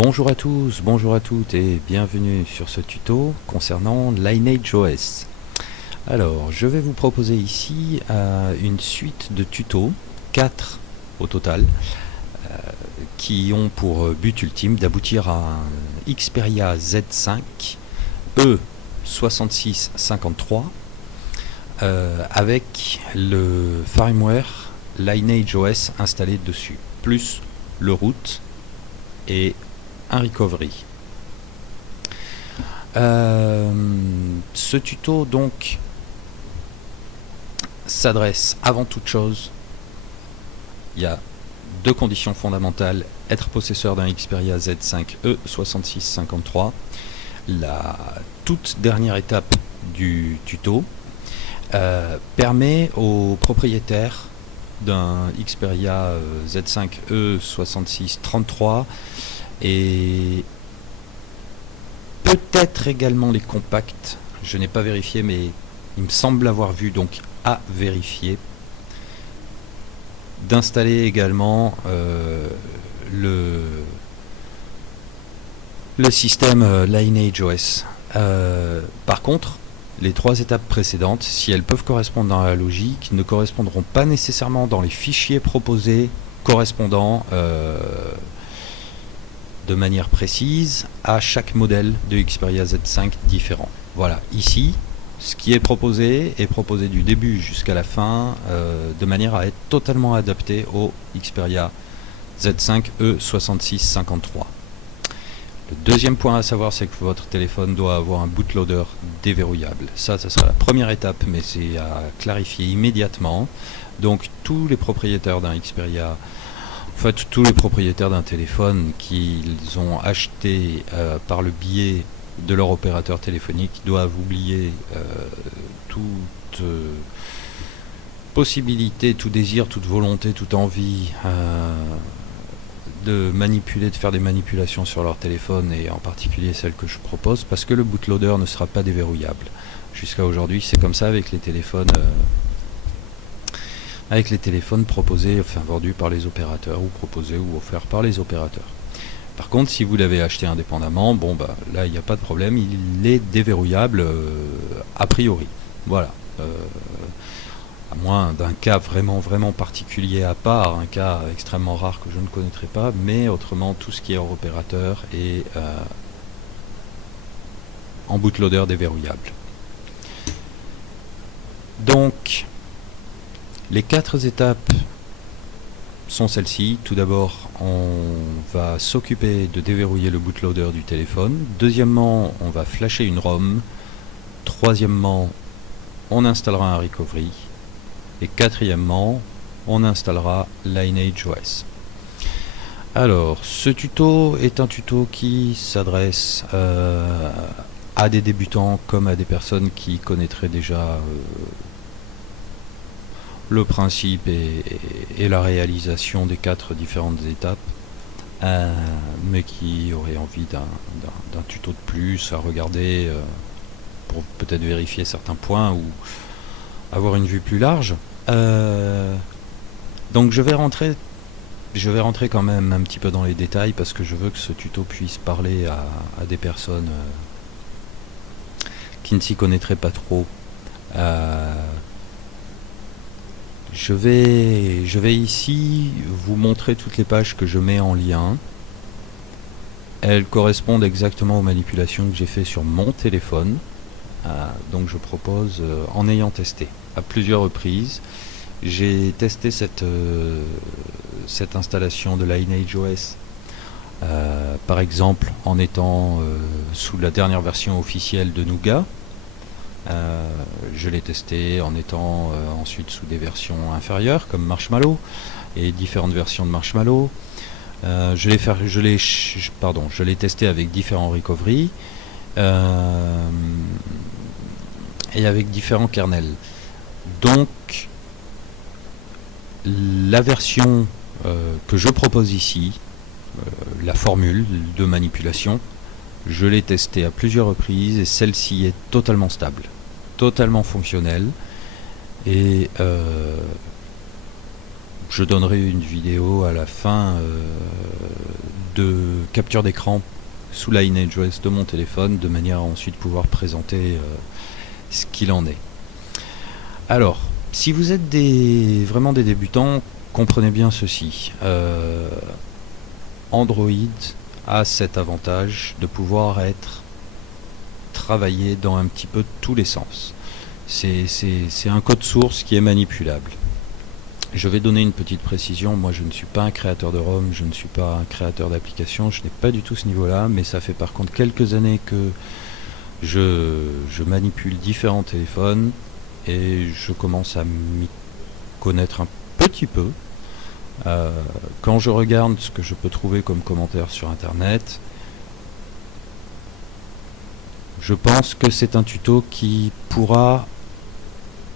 Bonjour à tous, bonjour à toutes et bienvenue sur ce tuto concernant Lineage OS. Alors, je vais vous proposer ici une suite de tutos, 4 au total, qui ont pour but ultime d'aboutir à un Xperia Z5 E6653 avec le firmware Lineage OS installé dessus, plus le root et un recovery. Ce tuto donc s'adresse avant toute chose, il y a deux conditions fondamentales: être possesseur d'un Xperia Z5 E6653. La toute dernière étape du tuto permet aux propriétaires d'un Xperia Z5 E6633 et peut-être également les compacts, je n'ai pas vérifié mais il me semble avoir vu, donc à vérifier, d'installer également le système Lineage OS. Par contre, les trois étapes précédentes, si elles peuvent correspondre dans la logique, ne correspondront pas nécessairement dans les fichiers proposés correspondant de manière précise à chaque modèle de Xperia Z5 différent. Voilà, ici, ce qui est proposé du début jusqu'à la fin, de manière à être totalement adapté au Xperia Z5 E6653. Le deuxième point à savoir, c'est que votre téléphone doit avoir un bootloader déverrouillable. Ça sera la première étape, mais c'est à clarifier immédiatement. Donc tous les propriétaires d'un Xperia, en fait tous les propriétaires d'un téléphone qu'ils ont acheté par le biais de leur opérateur téléphonique doivent oublier toute possibilité, tout désir, toute volonté, toute envie de manipuler, de faire des manipulations sur leur téléphone, et en particulier celle que je propose, parce que le bootloader ne sera pas déverrouillable. Jusqu'à aujourd'hui, c'est comme ça avec les téléphones proposés, enfin vendus par les opérateurs, ou proposés ou offerts par les opérateurs. Par contre, si vous l'avez acheté indépendamment, bon bah là il n'y a pas de problème, il est déverrouillable a priori. Voilà. À moins d'un cas vraiment particulier à part, un cas extrêmement rare que je ne connaîtrai pas, mais autrement tout ce qui est hors opérateur est en bootloader déverrouillable. Donc les 4 étapes sont celles-ci. Tout d'abord, on va s'occuper de déverrouiller le bootloader du téléphone. Deuxièmement, on va flasher une ROM. Troisièmement, on installera un recovery. Et quatrièmement, on installera Lineage OS. Alors, ce tuto est un tuto qui s'adresse à des débutants comme à des personnes qui connaîtraient déjà le principe et la réalisation des 4 différentes étapes, mais qui auraient envie d'un tuto de plus à regarder pour peut-être vérifier certains points ou avoir une vue plus large. Donc je vais rentrer quand même un petit peu dans les détails, parce que je veux que ce tuto puisse parler à des personnes qui ne s'y connaîtraient pas trop. Je vais ici vous montrer toutes les pages que je mets en lien. Elles correspondent exactement aux manipulations que j'ai fait sur mon téléphone. Donc je propose, en ayant testé à plusieurs reprises, j'ai testé cette installation de Lineage OS, par exemple en étant sous la dernière version officielle de Nougat. Je l'ai testé en étant ensuite sous des versions inférieures comme Marshmallow et différentes versions de Marshmallow. Je l'ai testé avec différents recovery et avec différents kernels. Donc la version que je propose ici, la formule de manipulation, je l'ai testée à plusieurs reprises et celle-ci est totalement stable, totalement fonctionnelle, et je donnerai une vidéo à la fin de capture d'écran sous LineageOS de mon téléphone, de manière à ensuite pouvoir présenter ce qu'il en est. Alors, si vous êtes vraiment des débutants, comprenez bien ceci. Android a cet avantage de pouvoir être travaillé dans un petit peu tous les sens. C'est un code source qui est manipulable. Je vais donner une petite précision. Moi, je ne suis pas un créateur de ROM, je ne suis pas un créateur d'applications, je n'ai pas du tout ce niveau-là, mais ça fait par contre quelques années que je manipule différents téléphones et je commence à m'y connaître un petit peu. Quand je regarde ce que je peux trouver comme commentaires sur internet, je pense que c'est un tuto qui pourra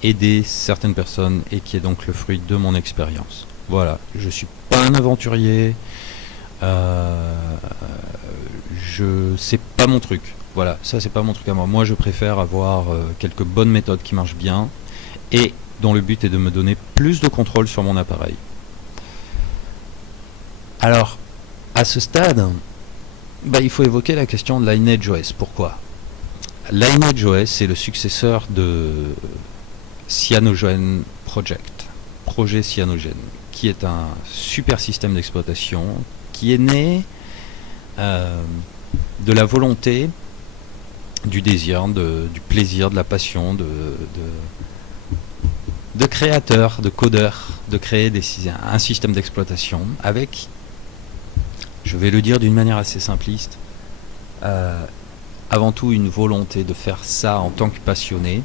aider certaines personnes et qui est donc le fruit de mon expérience. Voilà, je suis pas un aventurier, c'est pas mon truc. Voilà, ça c'est pas mon truc à moi. Moi je préfère avoir quelques bonnes méthodes qui marchent bien et dont le but est de me donner plus de contrôle sur mon appareil. Alors, à ce stade, il faut évoquer la question de LineageOS. Pourquoi ? LineageOS est le successeur de Cyanogen Project, projet Cyanogen, qui est un super système d'exploitation qui est né de la volonté, du désir, du plaisir, de la passion de créateurs, de codeurs, de créer un système d'exploitation avec, je vais le dire d'une manière assez simpliste, avant tout une volonté de faire ça en tant que passionné,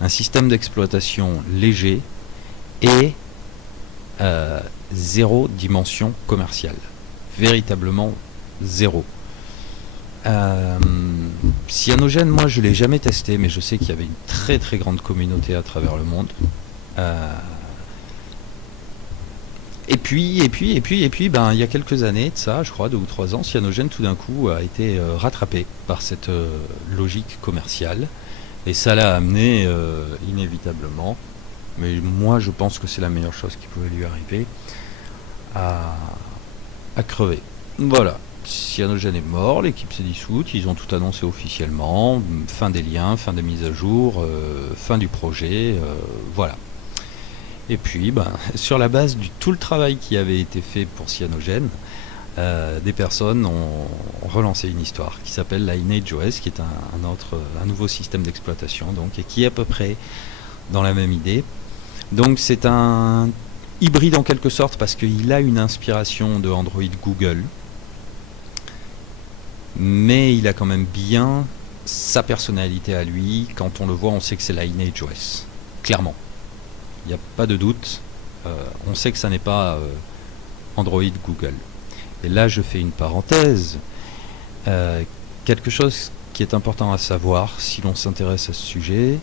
un système d'exploitation léger et zéro dimension commerciale, véritablement zéro. Cyanogen, moi je l'ai jamais testé, mais je sais qu'il y avait une très très grande communauté à travers le monde. Et puis, il y a quelques années de ça, je crois 2 ou 3 ans, Cyanogen tout d'un coup a été rattrapé par cette logique commerciale. Et ça l'a amené inévitablement, mais moi je pense que c'est la meilleure chose qui pouvait lui arriver, à crever. Voilà, Cyanogen est mort, l'équipe s'est dissoute, ils ont tout annoncé officiellement, fin des liens, fin des mises à jour, fin du projet, voilà. Et puis, sur la base de tout le travail qui avait été fait pour Cyanogen, des personnes ont relancé une histoire qui s'appelle LineageOS, qui est un nouveau système d'exploitation, donc, et qui est à peu près dans la même idée. Donc c'est un hybride en quelque sorte, parce qu'il a une inspiration de Android Google, mais il a quand même bien sa personnalité à lui. Quand on le voit, on sait que c'est LineageOS, clairement. Il n'y a pas de doute, on sait que ça n'est pas Android Google. Et là je fais une parenthèse, quelque chose qui est important à savoir si l'on s'intéresse à ce sujet,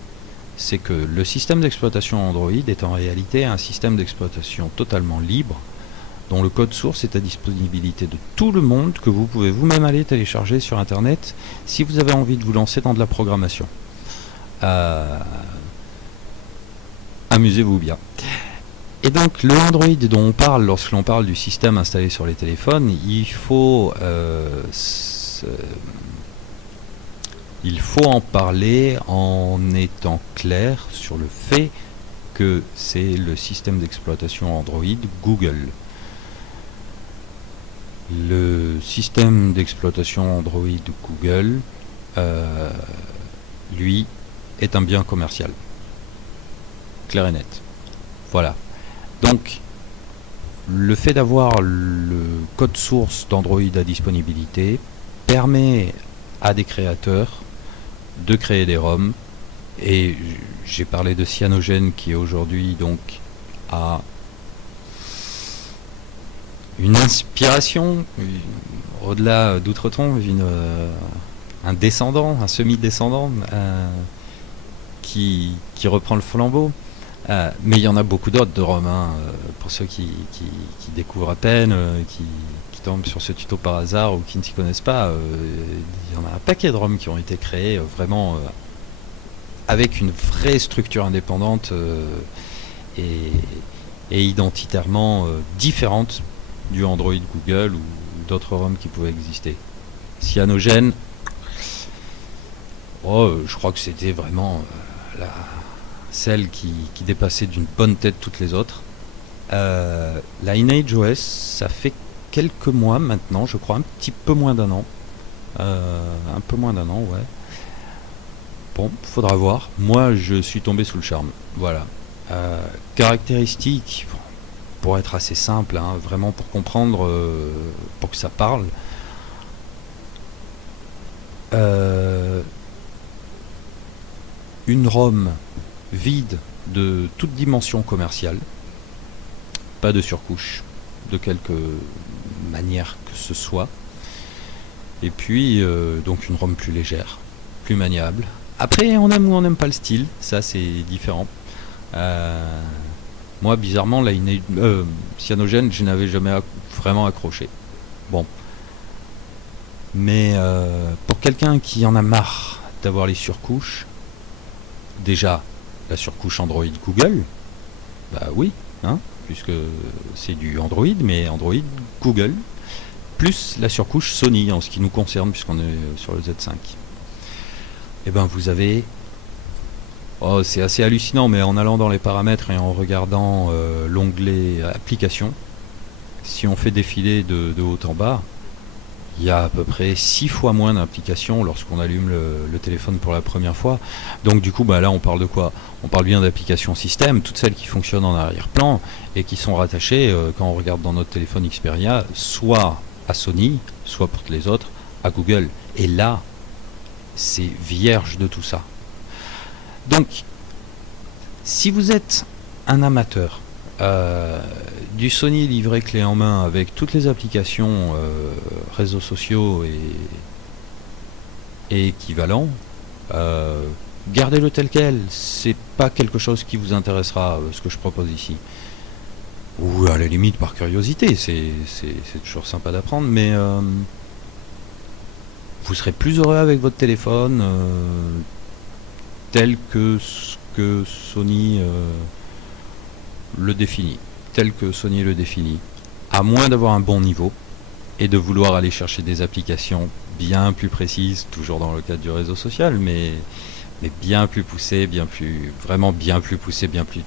c'est que le système d'exploitation Android est en réalité un système d'exploitation totalement libre, dont le code source est à disponibilité de tout le monde, que vous pouvez vous-même aller télécharger sur internet si vous avez envie de vous lancer dans de la programmation. Amusez-vous bien. Et donc le Android dont on parle lorsque l'on parle du système installé sur les téléphones, il faut en parler en étant clair sur le fait que c'est le système d'exploitation Android Google. Le système d'exploitation Android Google, lui, est un bien commercial. Clair et net. Voilà. Donc, le fait d'avoir le code source d'Android à disponibilité permet à des créateurs de créer des ROM. Et j'ai parlé de Cyanogen qui aujourd'hui donc a une inspiration, au-delà d'outre-tombe, un descendant, un semi-descendant qui reprend le flambeau. Mais il y en a beaucoup d'autres de ROM, pour ceux qui découvrent à peine, qui tombent sur ce tuto par hasard ou qui ne s'y connaissent pas. Il y en a un paquet de ROM qui ont été créés vraiment avec une vraie structure indépendante et identitairement différente du Android Google ou d'autres ROM qui pouvaient exister. Cyanogen, je crois que c'était vraiment celle qui dépassait d'une bonne tête toutes les autres. Lineage OS, ça fait quelques mois maintenant, je crois, un petit peu moins d'un an. Un peu moins d'un an, ouais. Bon, faudra voir. Moi, je suis tombé sous le charme. Voilà. Caractéristiques, pour être assez simple, hein, vraiment pour comprendre, pour que ça parle. Une ROM vide de toute dimension commerciale, pas de surcouche, de quelque manière que ce soit. Et puis, donc une ROM plus légère, plus maniable. Après, on aime ou on n'aime pas le style, ça c'est différent. Moi, bizarrement, Cyanogen, je n'avais jamais vraiment accroché. Bon. Mais pour quelqu'un qui en a marre d'avoir les surcouches, déjà, la surcouche Android Google, bah oui, hein, puisque c'est du Android, mais Android Google, plus la surcouche Sony en ce qui nous concerne, puisqu'on est sur le Z5. Et ben vous avez... Oh, c'est assez hallucinant, mais en allant dans les paramètres et en regardant l'onglet applications, si on fait défiler de haut en bas, il y a à peu près 6 fois moins d'applications lorsqu'on allume le téléphone pour la première fois. Donc du coup, là on parle de quoi? On parle bien d'applications système, toutes celles qui fonctionnent en arrière-plan et qui sont rattachées, quand on regarde dans notre téléphone Xperia, soit à Sony, soit pour les autres, à Google. Et là, c'est vierge de tout ça. Donc, si vous êtes un amateur du Sony livré clé en main avec toutes les applications réseaux sociaux et équivalents, gardez-le tel quel. C'est pas quelque chose qui vous intéressera, ce que je propose ici. Ou à la limite par curiosité, c'est toujours sympa d'apprendre, mais vous serez plus heureux avec votre téléphone tel que ce que Sony le définit. Tel que Sony le définit. À moins d'avoir un bon niveau et de vouloir aller chercher des applications bien plus précises, toujours dans le cadre du réseau social, mais bien plus poussées, vraiment bien plus poussées, bien plus...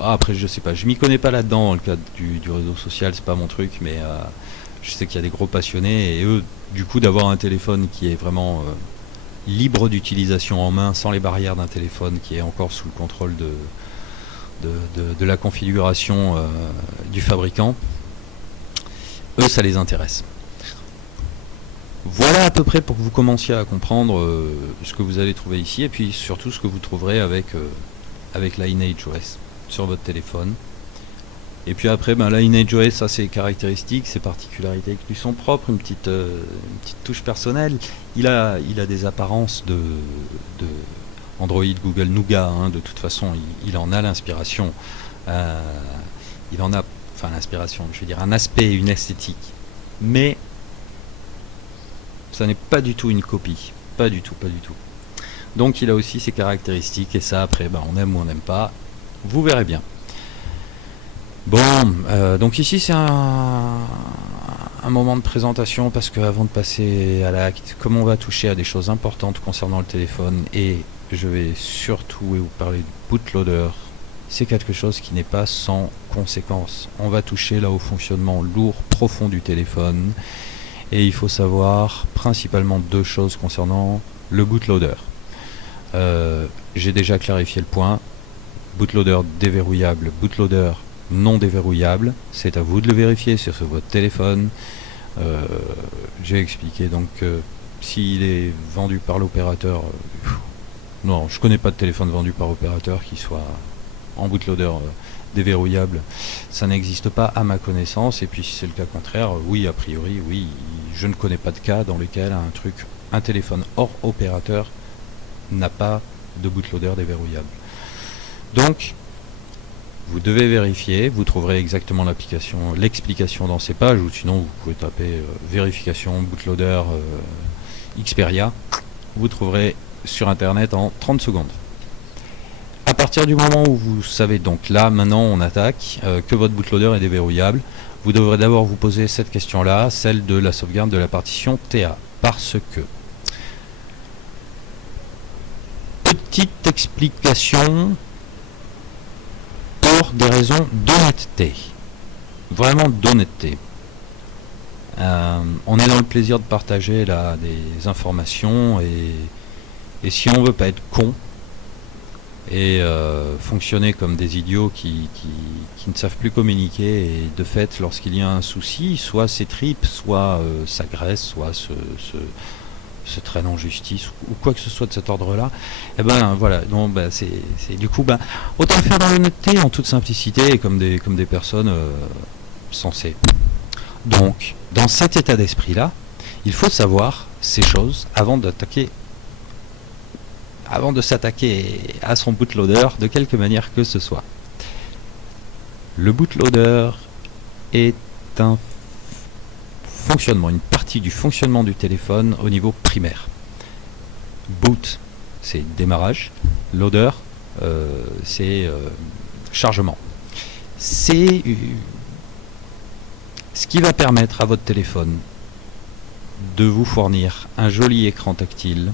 Après, je sais pas, je m'y connais pas là-dedans dans le cadre du réseau social, c'est pas mon truc, mais je sais qu'il y a des gros passionnés et eux, du coup, d'avoir un téléphone qui est vraiment libre d'utilisation en main, sans les barrières d'un téléphone qui est encore sous le contrôle de la configuration du fabricant, eux, ça les intéresse. Voilà à peu près pour que vous commenciez à comprendre ce que vous allez trouver ici et puis surtout ce que vous trouverez avec Lineage OS sur votre téléphone. Et puis après, Lineage OS a ses caractéristiques, ses particularités qui lui sont propres, une petite touche personnelle. Il a des apparences de Android Google Nougat, hein, de toute façon, il en a l'inspiration. L'inspiration, je veux dire, un aspect, une esthétique. Mais ça n'est pas du tout une copie. Pas du tout. Donc il a aussi ses caractéristiques, et ça après, on aime ou on n'aime pas. Vous verrez bien. Bon, donc ici c'est un moment de présentation parce qu'avant de passer à l'acte, comme on va toucher à des choses importantes concernant le téléphone et je vais surtout vous parler de bootloader, c'est quelque chose qui n'est pas sans conséquences. On va toucher là au fonctionnement lourd, profond du téléphone et il faut savoir principalement 2 choses concernant le bootloader. J'ai déjà clarifié le point. Bootloader déverrouillable, bootloader non déverrouillable, c'est à vous de le vérifier sur votre téléphone. J'ai expliqué donc s'il est vendu par l'opérateur, non, je connais pas de téléphone vendu par opérateur qui soit en bootloader déverrouillable, ça n'existe pas à ma connaissance. Et puis si c'est le cas contraire, oui, a priori, oui, je ne connais pas de cas dans lequel un téléphone hors opérateur n'a pas de bootloader déverrouillable. Donc vous devez vérifier, vous trouverez exactement l'explication dans ces pages, ou sinon vous pouvez taper vérification bootloader Xperia, vous trouverez sur internet en 30 secondes. À partir du moment où vous savez, donc là maintenant on attaque, que votre bootloader est déverrouillable, vous devrez d'abord vous poser cette question-là, celle de la sauvegarde de la partition TA. Parce que, petite explication pour des raisons d'honnêteté. Vraiment d'honnêteté. On est dans le plaisir de partager là des informations et si on veut pas être con et fonctionner comme des idiots qui ne savent plus communiquer et de fait lorsqu'il y a un souci, soit s'étripe, soit s'agresse, soit se traîne en justice ou quoi que ce soit de cet ordre-là, et ben voilà, donc c'est du coup autant le faire dans l'honnêteté, en toute simplicité et comme des personnes sensées. Donc, dans cet état d'esprit-là, il faut savoir ces choses avant de s'attaquer à son bootloader de quelque manière que ce soit. Le bootloader est un fonctionnement, une partie du fonctionnement du téléphone au niveau primaire. Boot, c'est démarrage. Loader, c'est chargement. C'est ce qui va permettre à votre téléphone de vous fournir un joli écran tactile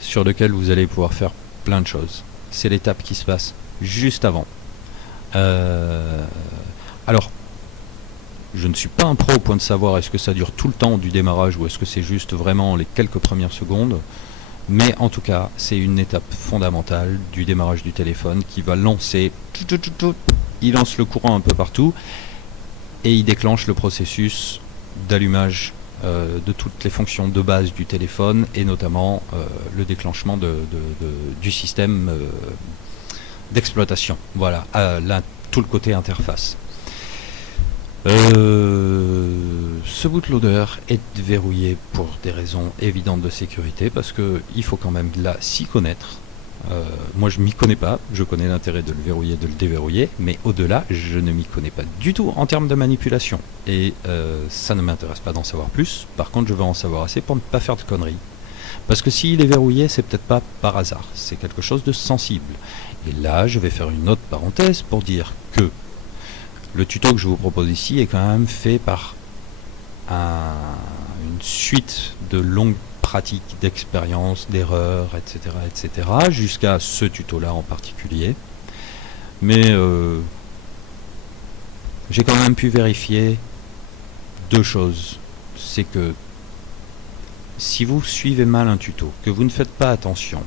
sur lequel vous allez pouvoir faire plein de choses. C'est l'étape qui se passe juste avant. Alors, je ne suis pas un pro au point de savoir est-ce que ça dure tout le temps du démarrage ou est-ce que c'est juste vraiment les quelques premières secondes, mais en tout cas, c'est une étape fondamentale du démarrage du téléphone qui va lancer, il lance le courant un peu partout et il déclenche le processus d'allumage de toutes les fonctions de base du téléphone et notamment le déclenchement du système d'exploitation. Voilà, là, tout le côté interface. Ce bootloader est verrouillé pour des raisons évidentes de sécurité parce que il faut quand même là s'y connaître. Moi je m'y connais pas, je connais l'intérêt de le verrouiller, de le déverrouiller, mais au-delà je ne m'y connais pas du tout en termes de manipulation et ça ne m'intéresse pas d'en savoir plus. Par contre je veux en savoir assez pour ne pas faire de conneries parce que s'il est verrouillé c'est peut-être pas par hasard, c'est quelque chose de sensible. Et là je vais faire une autre parenthèse pour dire que le tuto que je vous propose ici est quand même fait par une suite de longues pratiques, d'expériences, d'erreurs, etc., etc., jusqu'à ce tuto-là en particulier. Mais j'ai quand même pu vérifier deux choses. C'est que si vous suivez mal un tuto, que vous ne faites pas attention,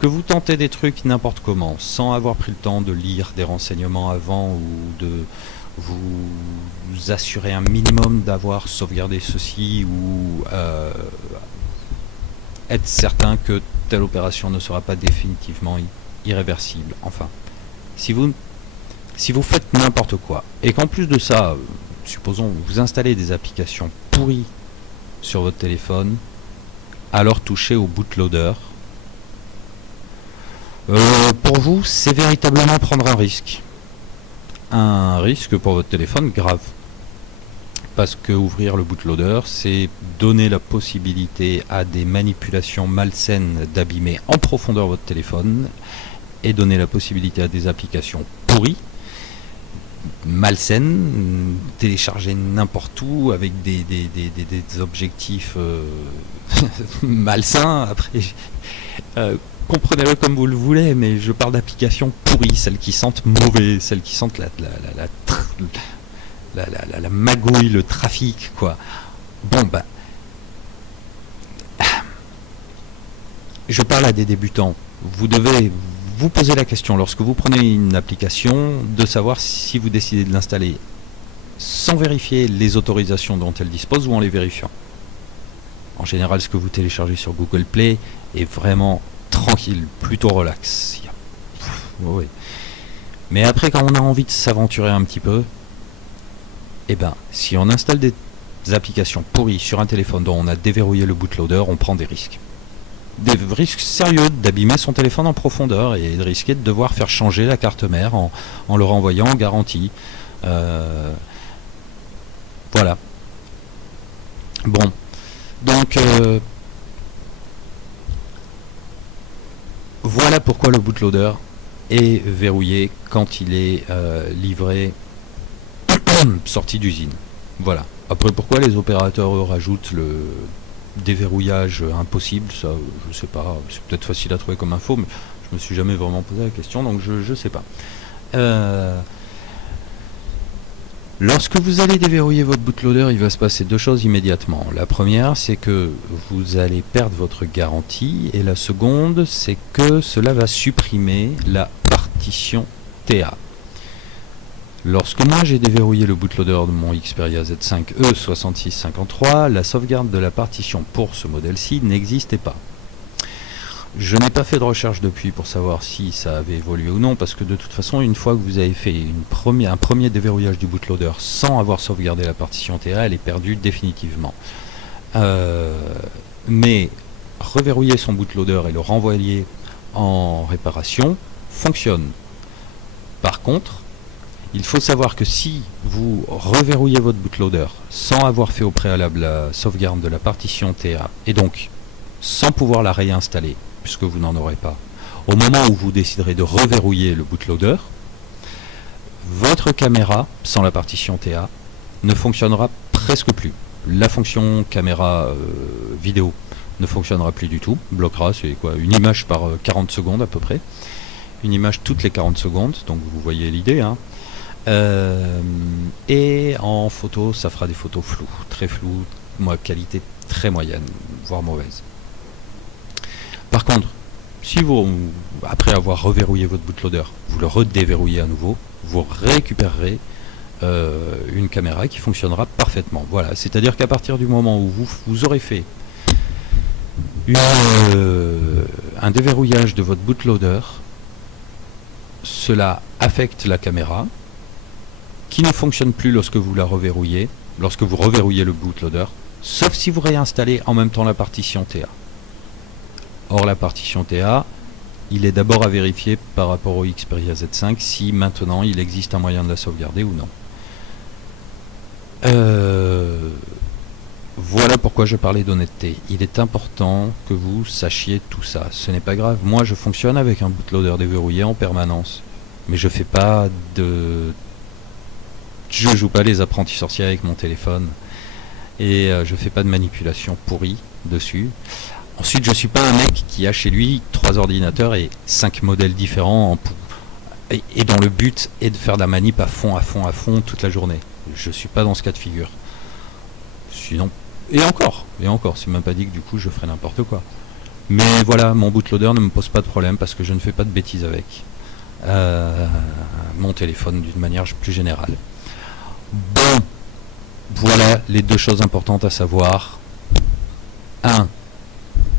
que vous tentez des trucs n'importe comment, sans avoir pris le temps de lire des renseignements avant ou de vous assurer un minimum d'avoir sauvegardé ceci ou être certain que telle opération ne sera pas définitivement irréversible. Enfin, si vous faites n'importe quoi et qu'en plus de ça, supposons vous installez des applications pourries sur votre téléphone, alors touchez au bootloader. Pour vous, c'est véritablement prendre un risque. Un risque pour votre téléphone grave. Parce que ouvrir le bootloader, c'est donner la possibilité à des manipulations malsaines d'abîmer en profondeur votre téléphone et donner la possibilité à des applications pourries, malsaines, téléchargées n'importe où avec des objectifs malsains. Après, comprenez-le comme vous le voulez, mais je parle d'applications pourries, celles qui sentent mauvais, celles qui sentent la magouille, le trafic, quoi. Bon, je parle à des débutants. Vous devez vous poser la question, lorsque vous prenez une application, de savoir si vous décidez de l'installer sans vérifier les autorisations dont elle dispose ou en les vérifiant. En général, ce que vous téléchargez sur Google Play est vraiment tranquille, plutôt relax. Oui. Mais après, quand on a envie de s'aventurer un petit peu, eh ben, si on installe des applications pourries sur un téléphone dont on a déverrouillé le bootloader, on prend des risques. Des risques sérieux d'abîmer son téléphone en profondeur et de risquer de devoir faire changer la carte mère en le renvoyant en garantie. Voilà. Bon. Donc, voilà pourquoi le bootloader est verrouillé quand il est livré sorti d'usine. Voilà. Après, pourquoi les opérateurs eux, rajoutent le déverrouillage impossible, ça, je sais pas. C'est peut-être facile à trouver comme info, mais je me suis jamais vraiment posé la question, donc je sais pas. Lorsque vous allez déverrouiller votre bootloader, il va se passer deux choses immédiatement. La première, c'est que vous allez perdre votre garantie, et la seconde, c'est que cela va supprimer la partition TA. Lorsque moi j'ai déverrouillé le bootloader de mon Xperia Z5 E6653, la sauvegarde de la partition pour ce modèle-ci n'existait pas. Je n'ai pas fait de recherche depuis pour savoir si ça avait évolué ou non, parce que de toute façon, une fois que vous avez fait un premier déverrouillage du bootloader sans avoir sauvegardé la partition TA, elle est perdue définitivement. Mais reverrouiller son bootloader et le renvoyer en réparation fonctionne. Par contre, il faut savoir que si vous reverrouillez votre bootloader sans avoir fait au préalable la sauvegarde de la partition TA, et donc sans pouvoir la réinstaller, puisque vous n'en aurez pas, au moment où vous déciderez de reverrouiller le bootloader, votre caméra, sans la partition TA, ne fonctionnera presque plus. La fonction caméra vidéo ne fonctionnera plus du tout, bloquera, c'est quoi, une image par 40 secondes à peu près, une image toutes les 40 secondes, donc vous voyez l'idée, hein. Et en photo, ça fera des photos floues, très floues, qualité très moyenne, voire mauvaise. Par contre, si vous, après avoir reverrouillé votre bootloader, vous le redéverrouillez à nouveau, vous récupérerez une caméra qui fonctionnera parfaitement. Voilà, c'est-à-dire qu'à partir du moment où vous aurez fait un déverrouillage de votre bootloader, cela affecte la caméra, qui ne fonctionne plus lorsque vous la reverrouillez, lorsque vous reverrouillez le bootloader, sauf si vous réinstallez en même temps la partition TA. Or la partition TA, il est d'abord à vérifier par rapport au Xperia Z5 si maintenant il existe un moyen de la sauvegarder ou non. Voilà pourquoi je parlais d'honnêteté. Il est important que vous sachiez tout ça. Ce n'est pas grave. Moi je fonctionne avec un bootloader déverrouillé en permanence. Mais je fais pas de... Je joue pas les apprentis sorciers avec mon téléphone. Et je fais pas de manipulation pourrie dessus. Ensuite, je suis pas un mec qui a chez lui 3 ordinateurs et 5 modèles différents et dont le but est de faire de la manip à fond toute la journée. Je suis pas dans ce cas de figure. Sinon, et encore, c'est même pas dit que du coup je ferai n'importe quoi. Mais voilà, mon bootloader ne me pose pas de problème parce que je ne fais pas de bêtises avec mon téléphone d'une manière plus générale. Bon, voilà les deux choses importantes à savoir. 1.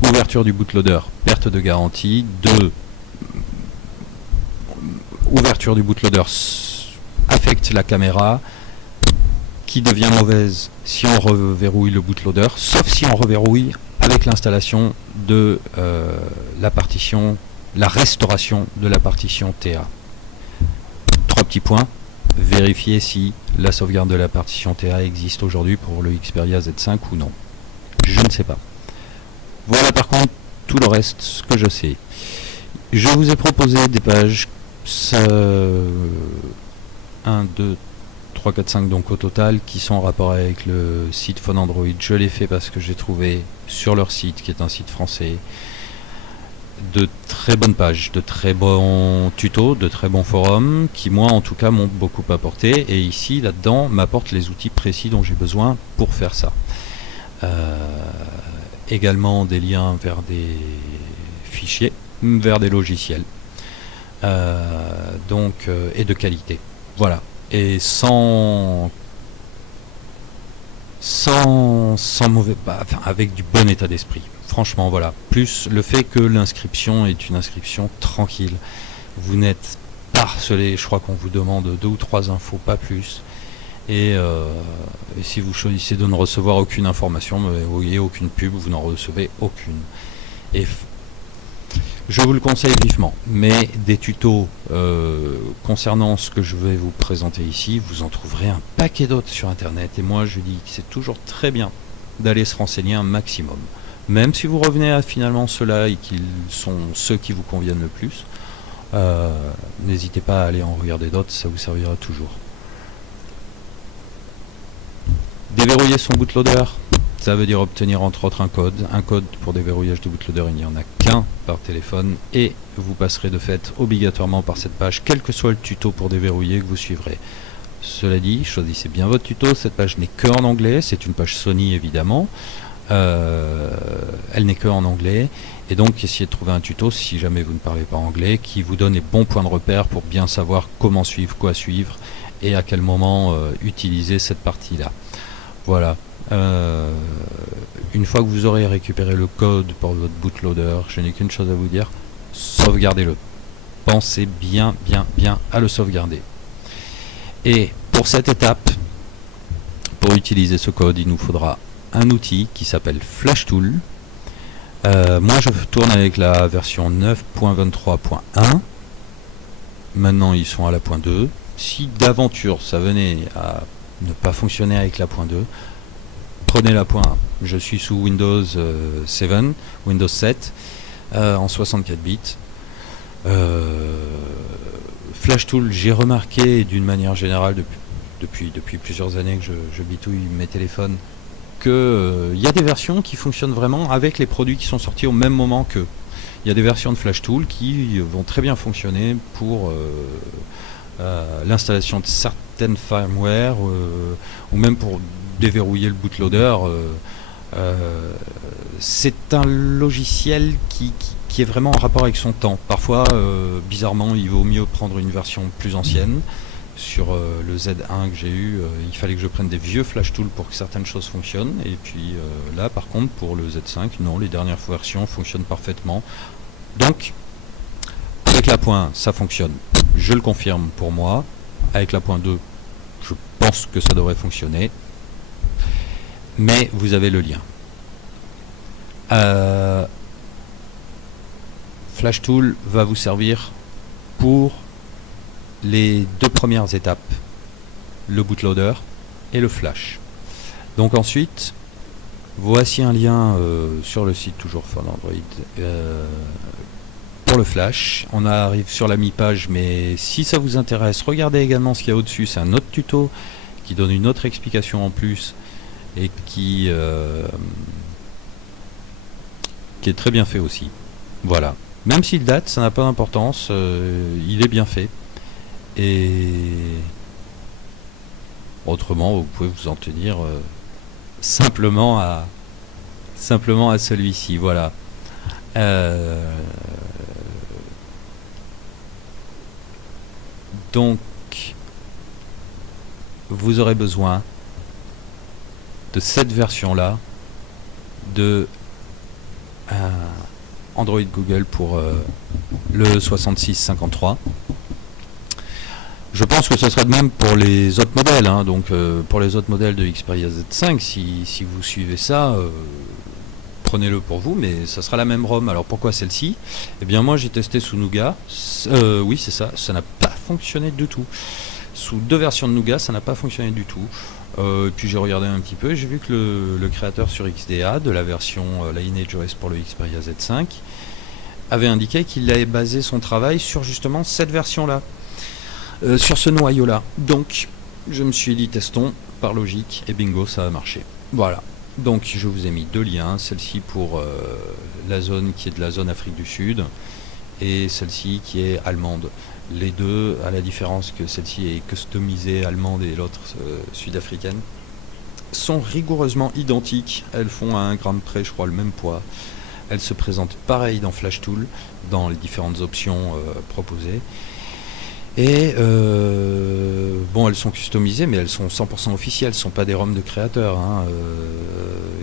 Ouverture du bootloader, perte de garantie. 2. Ouverture du bootloader affecte la caméra, qui devient mauvaise si on reverrouille le bootloader, sauf si on reverrouille avec l'installation de la restauration de la partition TA. 3 petits points. Vérifier si la sauvegarde de la partition TA existe aujourd'hui pour le Xperia Z5 ou non. Je ne sais pas. Voilà par contre tout le reste, ce que je sais. Je vous ai proposé des pages 1, 2, 3, 4, 5 donc au total qui sont en rapport avec le site Phone Android. Je l'ai fait parce que j'ai trouvé sur leur site, qui est un site français, de très bonnes pages, de très bons tutos, de très bons forums qui moi en tout cas m'ont beaucoup apporté, et ici là-dedans m'apportent les outils précis dont j'ai besoin pour faire ça. Également des liens vers des fichiers, vers des logiciels, et de qualité. Voilà. Et sans mauvais, avec du bon état d'esprit. Franchement, voilà. Plus le fait que l'inscription est une inscription tranquille. Vous n'êtes pas harcelé. Je crois qu'on vous demande 2 ou 3 infos, pas plus. Et si vous choisissez de ne recevoir aucune information, aucune pub, vous n'en recevez aucune. Et je vous le conseille vivement, mais des tutos concernant ce que je vais vous présenter ici, vous en trouverez un paquet d'autres sur internet, et moi je dis que c'est toujours très bien d'aller se renseigner un maximum, même si vous revenez à finalement ceux-là et qu'ils sont ceux qui vous conviennent le plus. N'hésitez pas à aller en regarder d'autres, ça vous servira toujours. Déverrouiller son bootloader, ça veut dire obtenir entre autres un code. Un code pour déverrouillage de bootloader, il n'y en a qu'un par téléphone et vous passerez de fait obligatoirement par cette page, quel que soit le tuto pour déverrouiller que vous suivrez. Cela dit, choisissez bien votre tuto, cette page n'est que en anglais, c'est une page Sony évidemment, elle n'est que en anglais, et donc essayez de trouver un tuto, si jamais vous ne parlez pas anglais, qui vous donne les bons points de repère pour bien savoir comment suivre, quoi suivre, et à quel moment utiliser cette partie-là. Voilà. Une fois que vous aurez récupéré le code pour votre bootloader, je n'ai qu'une chose à vous dire, sauvegardez-le. Pensez bien à le sauvegarder. Et pour cette étape, pour utiliser ce code, il nous faudra un outil qui s'appelle FlashTool. Moi je tourne avec la version 9.23.1. Maintenant ils sont à la point 2. Si d'aventure ça venait à ne pas fonctionner avec la point 2, prenez la point 1. Je suis sous Windows 7 en 64 bits. FlashTool, j'ai remarqué d'une manière générale depuis plusieurs années que je bitouille mes téléphones qu'il y a des versions qui fonctionnent vraiment avec les produits qui sont sortis au même moment qu'eux. Il y a des versions de FlashTool qui vont très bien fonctionner pour l'installation de certaines firmware ou même pour déverrouiller le bootloader. C'est un logiciel qui est vraiment en rapport avec son temps. Parfois, bizarrement, il vaut mieux prendre une version plus ancienne. Sur le Z1 que j'ai eu, il fallait que je prenne des vieux FlashTool pour que certaines choses fonctionnent. Et puis là, par contre, pour le Z5, non, les dernières versions fonctionnent parfaitement. Donc, avec la point 1, ça fonctionne. Je le confirme pour moi. Avec la point 2, je pense que ça devrait fonctionner. Mais vous avez le lien. FlashTool va vous servir pour les deux premières étapes, le bootloader et le flash. Donc ensuite, voici un lien sur le site toujours for Android pour le flash. On arrive sur la mi-page, mais si ça vous intéresse, regardez également ce qu'il y a au-dessus. C'est un autre tuto qui donne une autre explication en plus et qui est très bien fait aussi. Voilà. Même s'il date, ça n'a pas d'importance, il est bien fait. Et autrement, vous pouvez vous en tenir simplement à celui-ci. Voilà. Donc, vous aurez besoin de cette version-là de Android Google pour le 6653. Je pense que ce sera de même pour les autres modèles, hein. Donc pour les autres modèles de Xperia Z5, si vous suivez ça, prenez-le pour vous, mais ça sera la même ROM. Alors pourquoi celle-ci? Eh bien moi j'ai testé sous Nougat, oui c'est ça, ça n'a pas fonctionné du tout. Sous deux versions de Nougat, ça n'a pas fonctionné du tout. Et puis j'ai regardé un petit peu et j'ai vu que le créateur sur XDA de la version LineageOS pour le Xperia Z5 avait indiqué qu'il avait basé son travail sur justement cette version-là. Sur ce noyau là. Donc je me suis dit testons par logique et bingo ça a marché. Voilà. Donc je vous ai mis deux liens, celle-ci pour la zone qui est de la zone Afrique du Sud et celle-ci qui est allemande. Les deux, à la différence que celle-ci est customisée allemande et l'autre sud-africaine, sont rigoureusement identiques. Elles font à 1 gramme près, je crois, le même poids. Elles se présentent pareil dans FlashTool, dans les différentes options proposées. Et bon, elles sont customisées, mais elles sont 100% officielles, ce ne sont pas des ROM de créateurs, hein.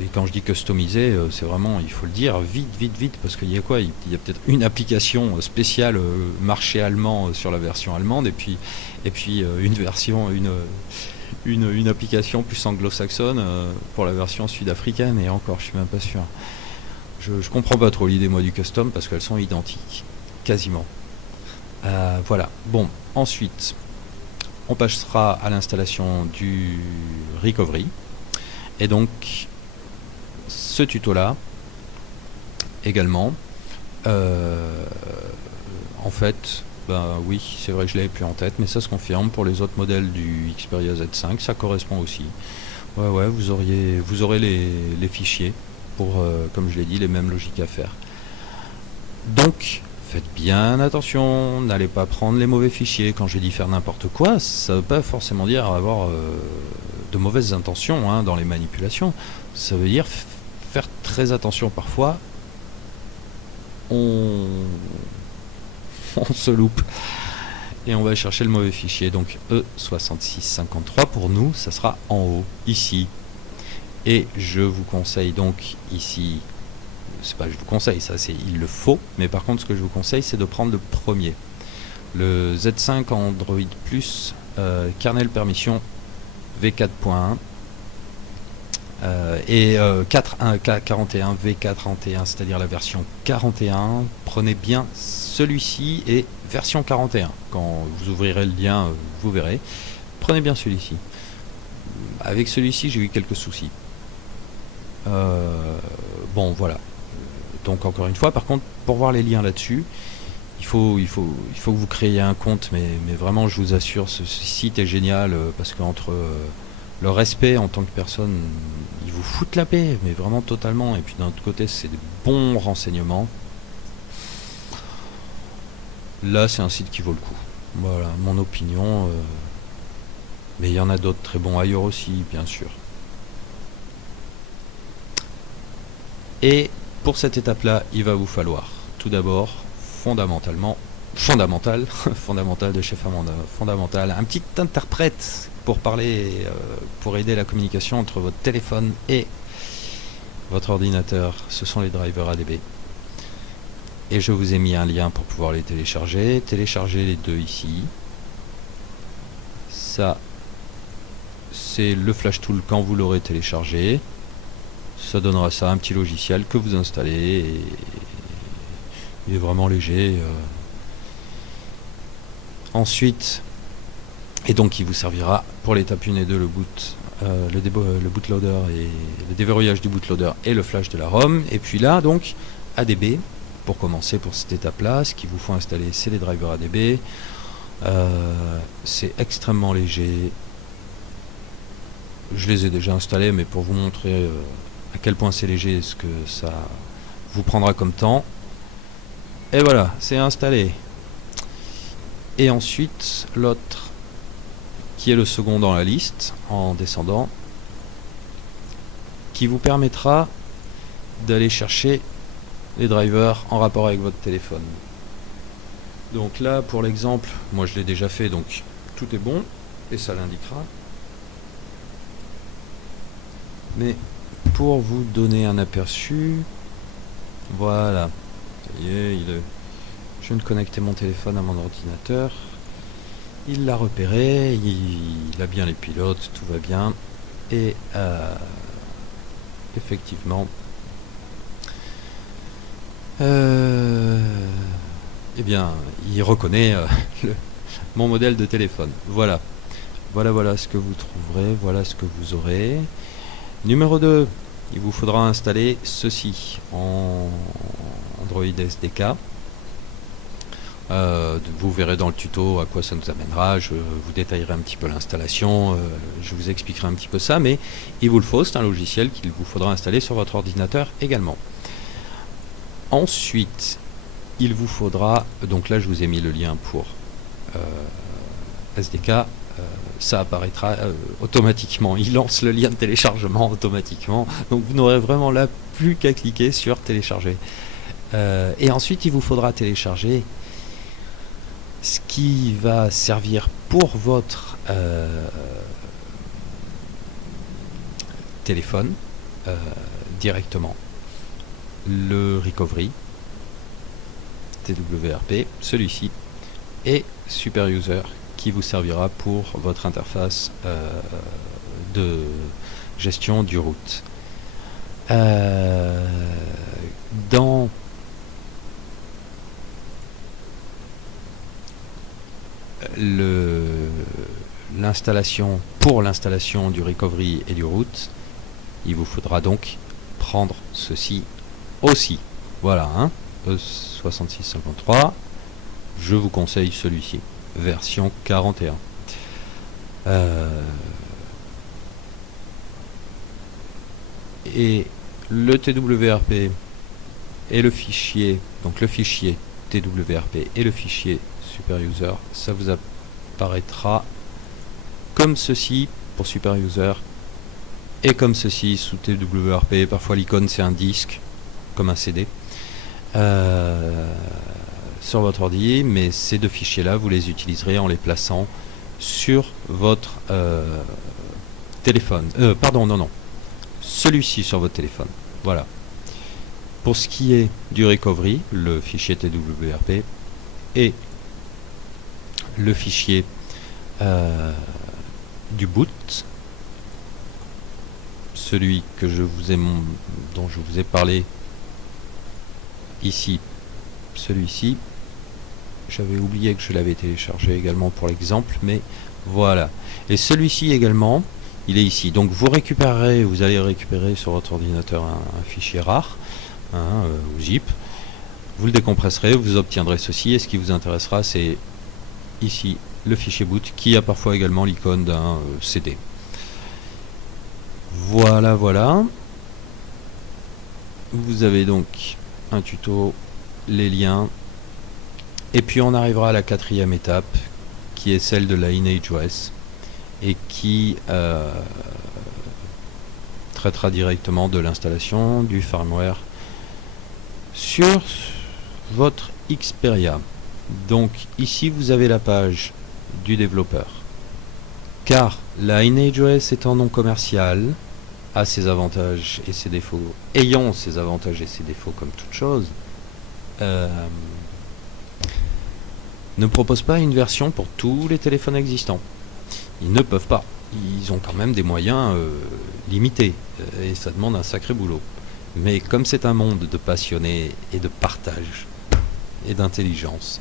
Et quand je dis customisées, c'est vraiment, il faut le dire, vite, parce qu'il y a quoi? Il y a peut-être une application spéciale marché allemand sur la version allemande, et puis une version, une application plus anglo-saxonne pour la version sud-africaine, et encore, je suis même pas sûr. Je comprends pas trop l'idée, moi, du custom, parce qu'elles sont identiques, quasiment. Voilà. Bon, ensuite, on passera à l'installation du recovery. Et donc, ce tuto-là, également, en fait, ben oui, c'est vrai que je l'avais plus en tête, mais ça se confirme pour les autres modèles du Xperia Z5, ça correspond aussi. Ouais, vous aurez les fichiers pour, comme je l'ai dit, les mêmes logiques à faire. Donc, faites bien attention, n'allez pas prendre les mauvais fichiers. Quand j'ai dit faire n'importe quoi, ça ne veut pas forcément dire avoir de mauvaises intentions hein, dans les manipulations. Ça veut dire faire très attention parfois. On se loupe et on va chercher le mauvais fichier. Donc E6653 pour nous, ça sera en haut, ici. Et je vous conseille donc ici, c'est pas je vous conseille, ça c'est il le faut, mais par contre ce que je vous conseille c'est de prendre le premier. Le Z5 Android Plus kernel permission V4.1 et 41 V41, c'est-à-dire la version 41. Prenez bien celui-ci et version 41. Quand vous ouvrirez le lien, vous verrez. Prenez bien celui-ci. Avec celui-ci, j'ai eu quelques soucis. Bon, voilà. Donc encore une fois, par contre, pour voir les liens là-dessus, il faut que vous créiez un compte, mais vraiment, je vous assure, ce site est génial parce qu'entre le respect en tant que personne, ils vous foutent la paix, mais vraiment totalement. Et puis d'un autre côté, c'est des bons renseignements. Là, c'est un site qui vaut le coup. Voilà, mon opinion. Mais il y en a d'autres très bons ailleurs aussi, bien sûr. Et pour cette étape-là, il va vous falloir tout d'abord, fondamental de chez Fondamental, un petit interprète pour parler, pour aider la communication entre votre téléphone et votre ordinateur. Ce sont les drivers ADB. Et je vous ai mis un lien pour pouvoir les télécharger. Téléchargez les deux ici. Ça, c'est le Flash Tool quand vous l'aurez téléchargé. Ça donnera ça, un petit logiciel que vous installez. Et il est vraiment léger. Ensuite, et donc il vous servira pour l'étape 1 et 2 le bootloader et le déverrouillage du bootloader et le flash de la ROM. Et puis là, donc, ADB. Pour commencer pour cette étape-là, ce qu'il vous faut installer, c'est les drivers ADB. C'est extrêmement léger. Je les ai déjà installés, mais pour vous montrer à quel point c'est léger, ce que ça vous prendra comme temps. Et voilà, c'est installé. Et ensuite, l'autre, qui est le second dans la liste, en descendant, qui vous permettra d'aller chercher les drivers en rapport avec votre téléphone. Donc là, pour l'exemple, moi je l'ai déjà fait, donc tout est bon, et ça l'indiquera. Mais pour vous donner un aperçu, voilà, ça y est, je viens de connecter mon téléphone à mon ordinateur, il l'a repéré, il a bien les pilotes, tout va bien, et effectivement, eh bien, il reconnaît mon modèle de téléphone. Voilà. Voilà ce que vous trouverez, voilà ce que vous aurez. Numéro 2, il vous faudra installer ceci en Android SDK. Vous verrez dans le tuto à quoi ça nous amènera. Je vous détaillerai un petit peu l'installation, je vous expliquerai un petit peu ça, mais il vous le faut, c'est un logiciel qu'il vous faudra installer sur votre ordinateur également. Ensuite, il vous faudra, donc là je vous ai mis le lien pour SDK, ça apparaîtra automatiquement, il lance le lien de téléchargement automatiquement, donc vous n'aurez vraiment là plus qu'à cliquer sur télécharger. Et ensuite il vous faudra télécharger ce qui va servir pour votre téléphone directement. Le recovery TWRP, celui-ci, et Super User qui vous servira pour votre interface de gestion du root. Dans l'installation, pour l'installation du recovery et du root, il vous faudra donc prendre ceci aussi. Voilà, hein, E6653. Je vous conseille celui-ci, version 41. et le TWRP et le fichier, donc le fichier TWRP et le fichier SuperUser, ça vous apparaîtra comme ceci pour SuperUser et comme ceci sous TWRP. Parfois l'icône c'est un disque comme un CD sur votre ordi, mais ces deux fichiers là vous les utiliserez en les plaçant sur votre téléphone. Pardon, non, celui-ci sur votre téléphone. Voilà. Pour ce qui est du recovery, le fichier TWRP et le fichier du boot, celui que dont je vous ai parlé ici, celui-ci, j'avais oublié que je l'avais téléchargé également pour l'exemple, mais voilà. Et celui-ci également, il est ici. Donc vous allez récupérer sur votre ordinateur un fichier rare, ou zip. Vous le décompresserez, vous obtiendrez ceci. Et ce qui vous intéressera, c'est ici le fichier boot qui a parfois également l'icône d'un CD. Voilà. Vous avez donc un tuto, les liens. Et puis on arrivera à la quatrième étape qui est celle de la LineageOS et qui traitera directement de l'installation du firmware sur votre Xperia. Donc ici vous avez la page du développeur, car la LineageOS étant non commercial a ses avantages et ses défauts, ayant ses avantages et ses défauts comme toute chose, ne propose pas une version pour tous les téléphones existants. Ils ne peuvent pas. Ils ont quand même des moyens limités et ça demande un sacré boulot. Mais comme c'est un monde de passionnés et de partage et d'intelligence,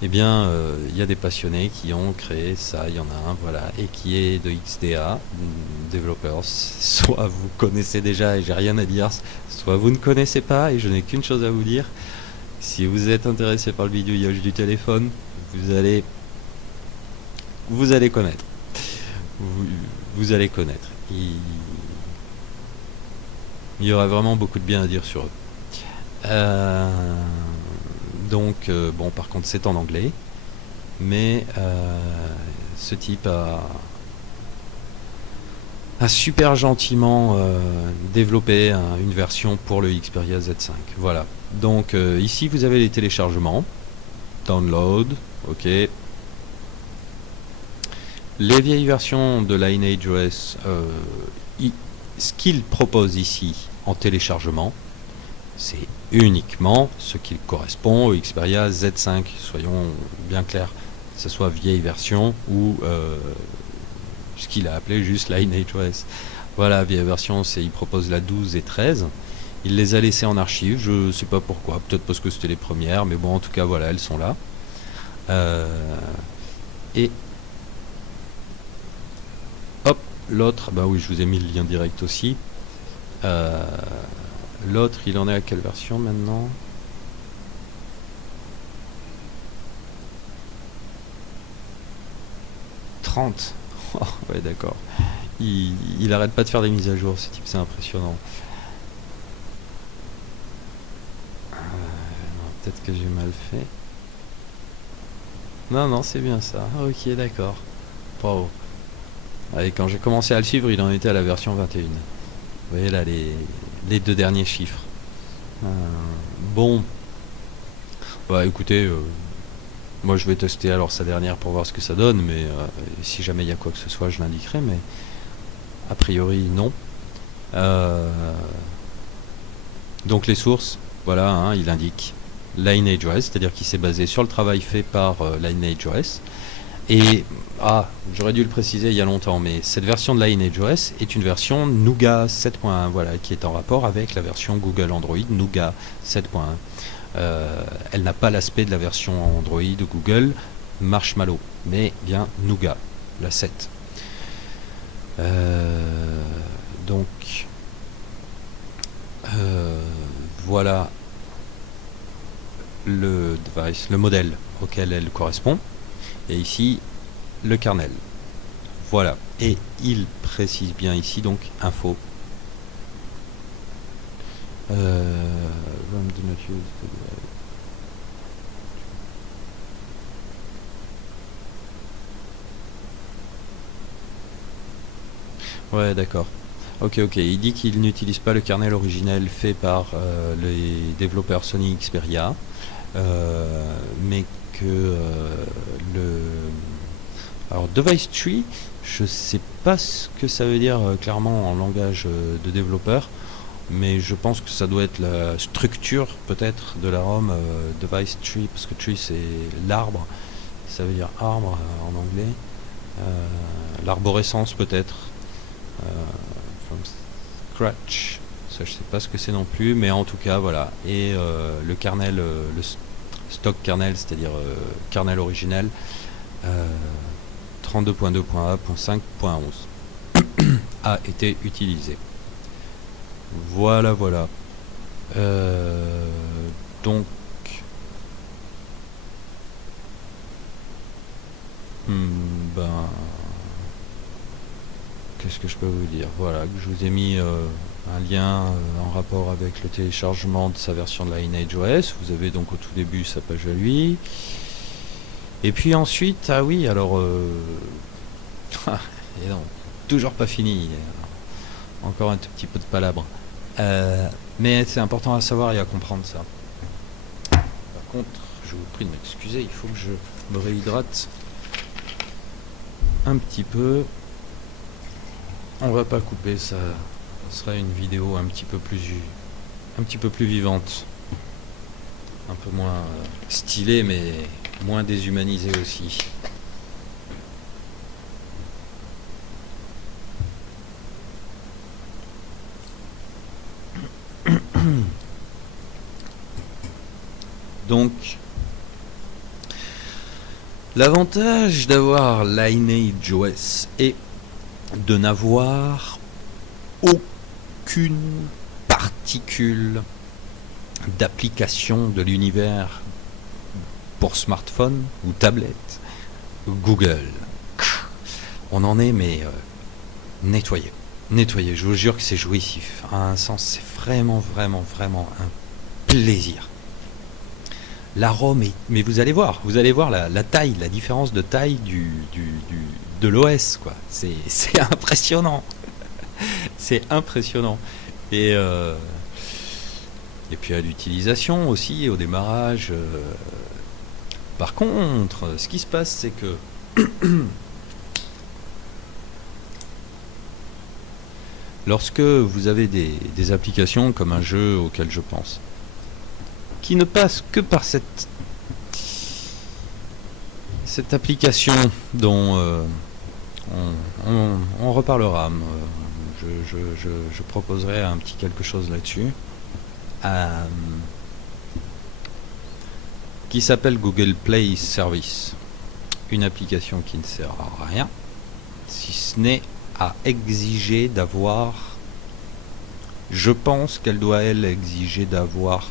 eh bien il y a des passionnés qui ont créé ça, il y en a un, voilà, et qui est de XDA Developers. Soit vous connaissez déjà et j'ai rien à dire, soit vous ne connaissez pas et je n'ai qu'une chose à vous dire. Si vous êtes intéressé par le bidouillage du téléphone, vous allez connaître. Vous allez connaître. Il y aurait vraiment beaucoup de bien à dire sur eux. Donc, bon, par contre, c'est en anglais. Mais ce type a super gentiment développé une version pour le Xperia Z5. Voilà. Donc ici vous avez les téléchargements, download, ok. Les vieilles versions de la LineageOS, ce qu'il propose ici en téléchargement, c'est uniquement ce qui correspond au Xperia Z5. Soyons bien clairs, que ce soit vieille version ou ce qu'il a appelé juste LineageOS. Voilà, vieille version, il propose la 12 et 13. Il les a laissées en archive, je sais pas pourquoi, peut-être parce que c'était les premières, mais bon, en tout cas, voilà, elles sont là. Et l'autre, bah oui, je vous ai mis le lien direct aussi. L'autre, il en est à quelle version maintenant? Oh, ouais, d'accord. Il arrête pas de faire des mises à jour, ce type, c'est impressionnant. Peut-être que j'ai mal fait. Non, c'est bien ça. Ok, d'accord. Bravo. Allez, quand j'ai commencé à le suivre, il en était à la version 21. Vous voyez là les deux derniers chiffres. Bon. Bah écoutez, moi je vais tester alors sa dernière pour voir ce que ça donne, mais si jamais il y a quoi que ce soit, je l'indiquerai, mais a priori non. Donc les sources, voilà, hein, il indique LineageOS, c'est-à-dire qu'il s'est basé sur le travail fait par LineageOS. Et, j'aurais dû le préciser il y a longtemps, mais cette version de LineageOS est une version Nougat 7.1, voilà, qui est en rapport avec la version Google Android Nougat 7.1. Elle n'a pas l'aspect de la version Android Google Marshmallow, mais bien Nougat, la 7. Donc, voilà le device, le modèle auquel elle correspond. Et ici, le kernel. Voilà. Et il précise bien ici, donc, info. RAM do not use. Ouais, d'accord. Ok, il dit qu'il n'utilise pas le kernel originel fait par les développeurs Sony Xperia, mais que le... Alors, device tree, je sais pas ce que ça veut dire clairement en langage de développeur, mais je pense que ça doit être la structure peut-être de la ROM, device tree, parce que tree c'est l'arbre, ça veut dire arbre en anglais, l'arborescence peut-être. From scratch, ça je sais pas ce que c'est non plus, mais en tout cas voilà. Et le kernel, le stock kernel, c'est-à-dire kernel originel, 32.2.a.5.11 a été utilisé. Voilà. Donc ben qu'est-ce que je peux vous dire? Voilà, je vous ai mis un lien en rapport avec le téléchargement de sa version de Lineage OS. Vous avez donc au tout début sa page à lui. Et puis ensuite, ah oui, alors... et non, toujours pas fini. Encore un tout petit peu de palabre. Mais c'est important à savoir et à comprendre ça. Par contre, je vous prie de m'excuser, il faut que je me réhydrate un petit peu. On va pas couper, ça sera une vidéo un petit peu plus vivante, un peu moins stylée, mais moins déshumanisée aussi. Donc, l'avantage d'avoir Lineage OS est de n'avoir aucune particule d'application de l'univers pour smartphone ou tablette Google. On en est mais nettoyé, je vous jure que c'est jouissif. À un sens, c'est vraiment un plaisir. La ROM est... Mais vous allez voir la taille, la différence de taille de l'OS, quoi. C'est impressionnant. C'est impressionnant. Et puis à l'utilisation aussi, au démarrage. Par contre, ce qui se passe, c'est que lorsque vous avez des applications comme un jeu auquel je pense, qui ne passe que par cette application dont on reparlera. Je proposerai un petit quelque chose là-dessus, qui s'appelle Google Play Service, une application qui ne sert à rien si ce n'est à exiger d'avoir, je pense qu'elle doit exiger d'avoir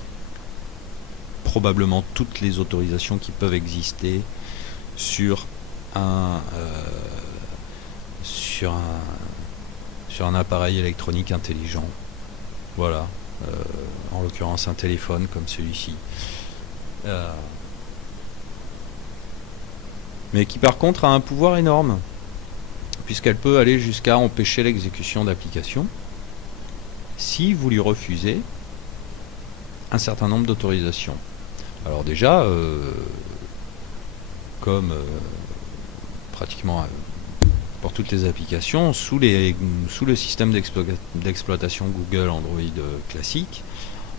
probablement toutes les autorisations qui peuvent exister sur un appareil électronique intelligent. Voilà, en l'occurrence un téléphone comme celui-ci, mais qui par contre a un pouvoir énorme, puisqu'elle peut aller jusqu'à empêcher l'exécution d'applications si vous lui refusez un certain nombre d'autorisations. Alors déjà, comme pratiquement pour toutes les applications, sous le système d'exploitation Google Android classique,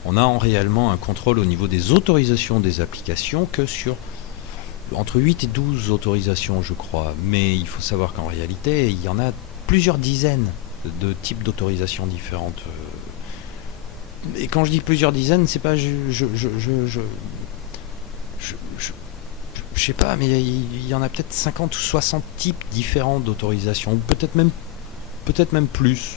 on a réellement un contrôle au niveau des autorisations des applications que sur entre 8 et 12 autorisations, je crois. Mais il faut savoir qu'en réalité, il y en a plusieurs dizaines de types d'autorisations différentes. Et quand je dis plusieurs dizaines, c'est pas je sais pas, mais il y en a peut-être 50 ou 60 types différents d'autorisations, ou peut-être même plus.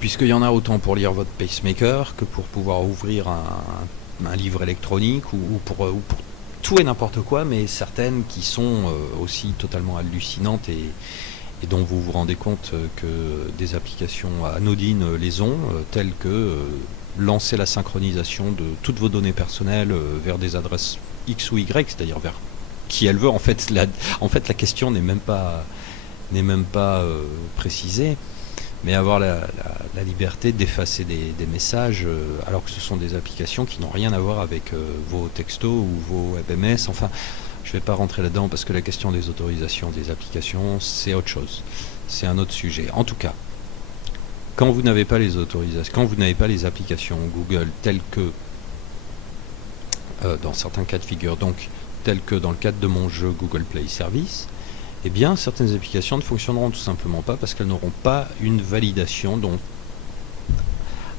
Puisqu'il y en a autant pour lire votre pacemaker que pour pouvoir ouvrir un livre électronique, ou pour tout et n'importe quoi, mais certaines qui sont aussi totalement hallucinantes et dont vous vous rendez compte que des applications anodines les ont, telles que lancer la synchronisation de toutes vos données personnelles vers des adresses X ou Y, c'est-à-dire vers qui elle veut. En fait, la question n'est même pas précisée, mais avoir la liberté d'effacer des messages, alors que ce sont des applications qui n'ont rien à voir avec vos textos ou vos FMS. Enfin, je ne vais pas rentrer là-dedans parce que la question des autorisations des applications, c'est autre chose. C'est un autre sujet. En tout cas, quand vous n'avez pas les autorisations, quand vous n'avez pas les applications Google telles que, dans certains cas de figure, donc telles que dans le cadre de mon jeu Google Play Service, eh bien certaines applications ne fonctionneront tout simplement pas parce qu'elles n'auront pas une validation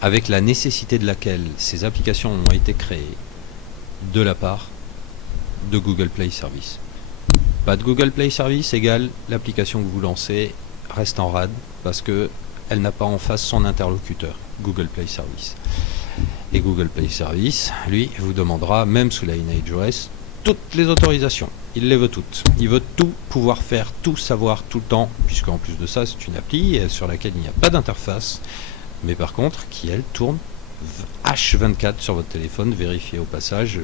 avec la nécessité de laquelle ces applications ont été créées de la part de Google Play Service. Pas de Google Play Service égale l'application que vous lancez reste en rade parce que elle n'a pas en face son interlocuteur, Google Play Service. Et Google Play Service, lui, vous demandera, même sous la Lineage OS, toutes les autorisations. Il les veut toutes. Il veut tout pouvoir faire, tout savoir tout le temps, puisque en plus de ça, c'est une appli sur laquelle il n'y a pas d'interface, mais par contre, qui elle tourne H24 sur votre téléphone. Vérifiez au passage.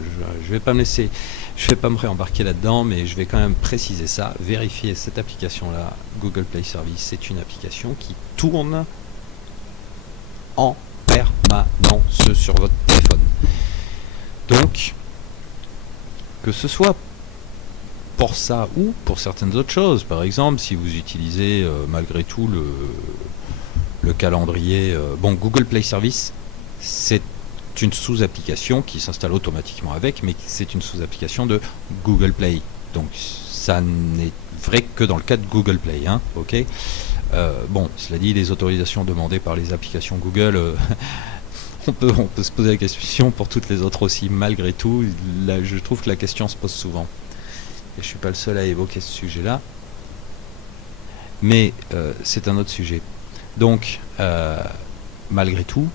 Je vais pas me laisser, je vais pas me réembarquer là-dedans, mais je vais quand même préciser ça. Vérifiez cette application-là, Google Play Service. C'est une application qui tourne en permanence sur votre téléphone. Donc, que ce soit pour ça ou pour certaines autres choses, par exemple, si vous utilisez malgré tout le calendrier, bon, Google Play Service, c'est une sous-application qui s'installe automatiquement avec, mais c'est une sous-application de Google Play. Donc, ça n'est vrai que dans le cas de Google Play, hein, ok. Bon, cela dit, les autorisations demandées par les applications Google, on peut se poser la question pour toutes les autres aussi. Malgré tout, là, je trouve que la question se pose souvent. Et je suis pas le seul à évoquer ce sujet-là. Mais c'est un autre sujet. Donc, malgré tout,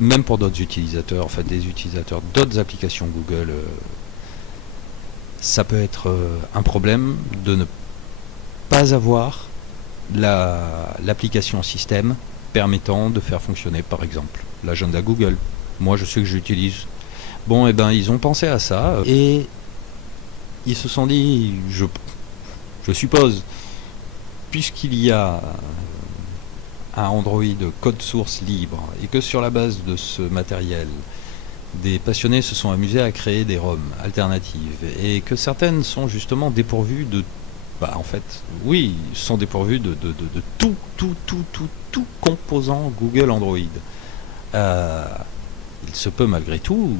même pour d'autres utilisateurs, enfin des utilisateurs d'autres applications Google, ça peut être un problème de ne pas avoir l'application système permettant de faire fonctionner par exemple l'agenda Google. Moi je sais que j'utilise. Bon, et ben ils ont pensé à ça et ils se sont dit, je suppose, puisqu'il y a un Android code source libre et que sur la base de ce matériel des passionnés se sont amusés à créer des ROM alternatives et que certaines sont justement dépourvues de, en fait, oui, sont dépourvues de tout composant Google Android. Il se peut malgré tout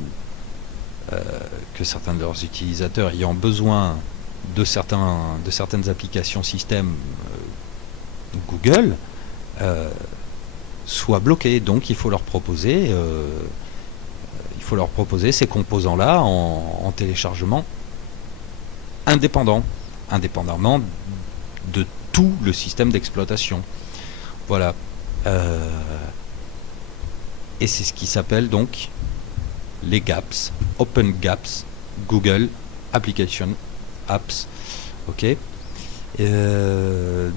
que certains de leurs utilisateurs ayant besoin de certaines applications système Google soient bloqués. Donc il faut leur proposer ces composants-là en téléchargement indépendamment de tout le système d'exploitation. Voilà. Et c'est ce qui s'appelle donc les GApps, Open GApps, Google Application Apps. Ok.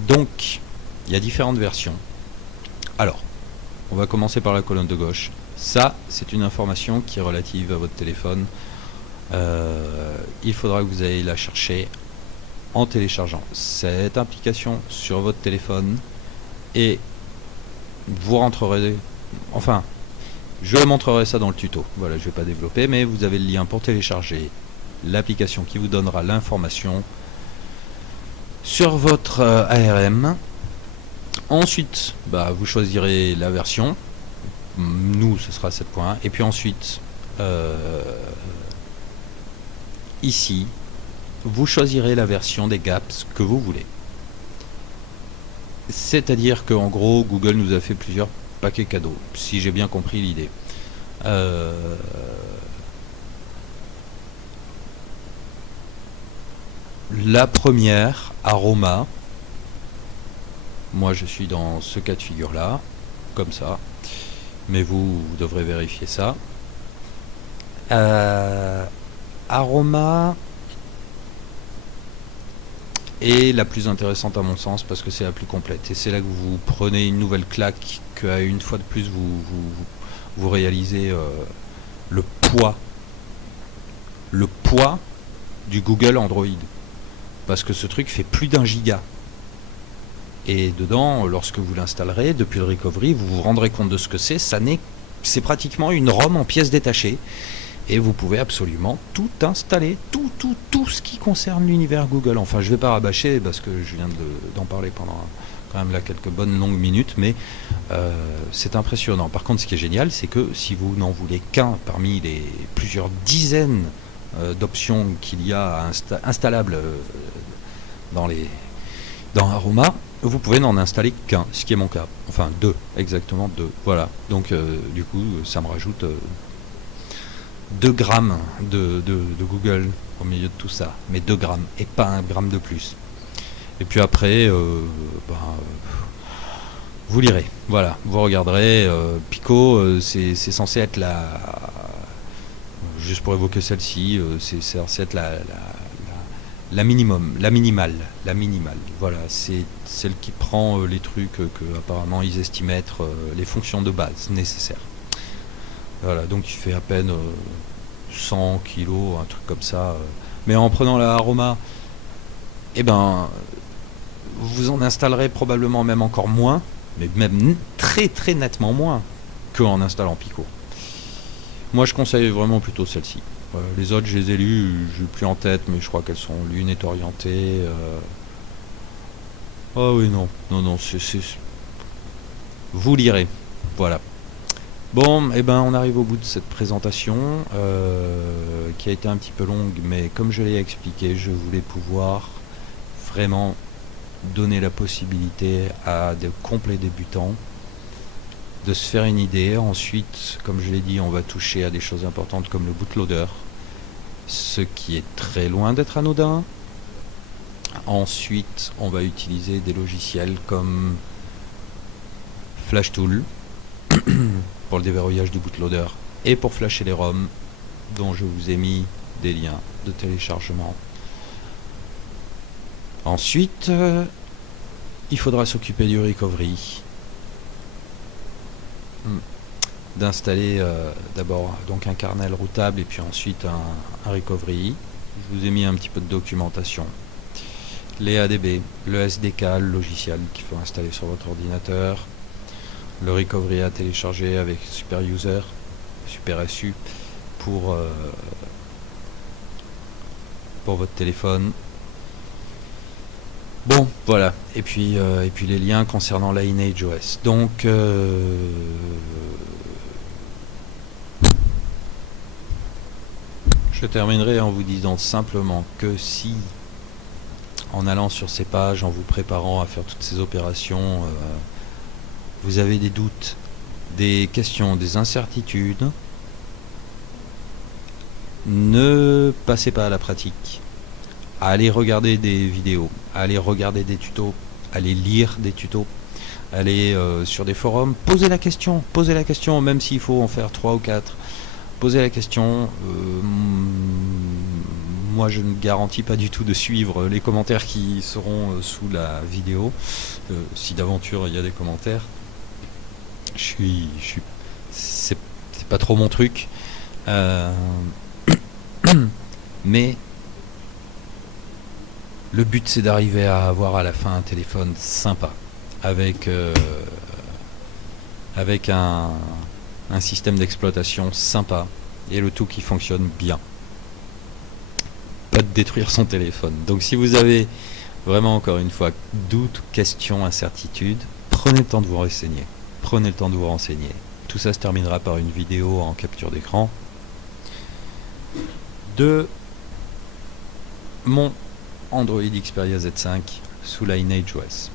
Donc, il y a différentes versions. Alors, on va commencer par la colonne de gauche. Ça, c'est une information qui est relative à votre téléphone. Il faudra que vous ayez la chercher en téléchargeant cette application sur votre téléphone et vous rentrerez, enfin, je montrerai ça dans le tuto. Voilà, je ne vais pas développer, mais vous avez le lien pour télécharger l'application qui vous donnera l'information sur votre ARM. Ensuite, vous choisirez la version. Nous, ce sera 7.1. Et puis ensuite, ici, vous choisirez la version des GApps que vous voulez. C'est-à-dire qu'en gros, Google nous a fait plusieurs paquets cadeaux, si j'ai bien compris l'idée. La première, Aroma. Moi, je suis dans ce cas de figure-là, comme ça. Mais vous devrez vérifier ça. Aroma et la plus intéressante à mon sens parce que c'est la plus complète. Et c'est là que vous prenez une nouvelle claque, qu'à une fois de plus vous réalisez le poids du Google Android. Parce que ce truc fait plus d'1 giga. Et dedans, lorsque vous l'installerez, depuis le recovery, vous vous rendrez compte de ce que c'est. C'est pratiquement une ROM en pièces détachées. Et vous pouvez absolument tout installer, tout ce qui concerne l'univers Google. Enfin, je ne vais pas rabâcher parce que je viens d'en parler pendant quand même là quelques bonnes longues minutes, mais c'est impressionnant. Par contre, ce qui est génial, c'est que si vous n'en voulez qu'un parmi les plusieurs dizaines d'options qu'il y a installables dans Aroma, vous pouvez n'en installer qu'un, ce qui est mon cas. Enfin, exactement deux. Voilà. Donc, du coup, ça me rajoute 2 grammes de Google au milieu de tout ça, mais 2 grammes et pas 1 gramme de plus. Et puis après, vous lirez, voilà, vous regarderez. Pico, c'est censé être juste pour évoquer celle-ci, c'est censé être la minimale, voilà, c'est celle qui prend les trucs que apparemment ils estiment être les fonctions de base nécessaires. Voilà, donc il fait à peine 100 kilos, un truc comme ça. Mais en prenant la Aroma, vous en installerez probablement même encore moins, mais même très très nettement moins qu'en installant Pico. Moi je conseille vraiment plutôt celle-ci. Les autres je les ai lues, je n'ai plus en tête, mais je crois qu'elles sont l'une est orientée. Oh oui, non, vous lirez, voilà. Bon, on arrive au bout de cette présentation qui a été un petit peu longue, mais comme je l'ai expliqué, je voulais pouvoir vraiment donner la possibilité à de complets débutants de se faire une idée. Ensuite, comme je l'ai dit, on va toucher à des choses importantes comme le bootloader, ce qui est très loin d'être anodin. Ensuite, on va utiliser des logiciels comme FlashTool pour le déverrouillage du bootloader et pour flasher les ROM, dont je vous ai mis des liens de téléchargement. Ensuite, il faudra s'occuper du recovery, d'installer d'abord donc un kernel routable et puis ensuite un recovery. Je vous ai mis un petit peu de documentation, les ADB, le SDK, le logiciel qu'il faut installer sur votre ordinateur, le recovery à télécharger avec Super User, Super SU pour votre téléphone. Bon, voilà. Et puis les liens concernant Lineage OS. Donc, je terminerai en vous disant simplement que si, en allant sur ces pages, en vous préparant à faire toutes ces opérations, vous avez des doutes, des questions, des incertitudes, ne passez pas à la pratique. Allez regarder des vidéos, allez regarder des tutos, allez lire des tutos, allez sur des forums, posez la question, même s'il faut en faire 3 ou 4. Posez la question. Moi je ne garantis pas du tout de suivre les commentaires qui seront sous la vidéo. Si d'aventure il y a des commentaires, c'est pas trop mon truc. Mais le but c'est d'arriver à avoir à la fin un téléphone sympa avec un système d'exploitation sympa et le tout qui fonctionne bien. Pas de détruire son téléphone. Donc si vous avez vraiment encore une fois doutes, questions, incertitudes, prenez le temps de vous renseigner. Tout ça se terminera par une vidéo en capture d'écran de mon Android Xperia Z5 sous Lineage OS.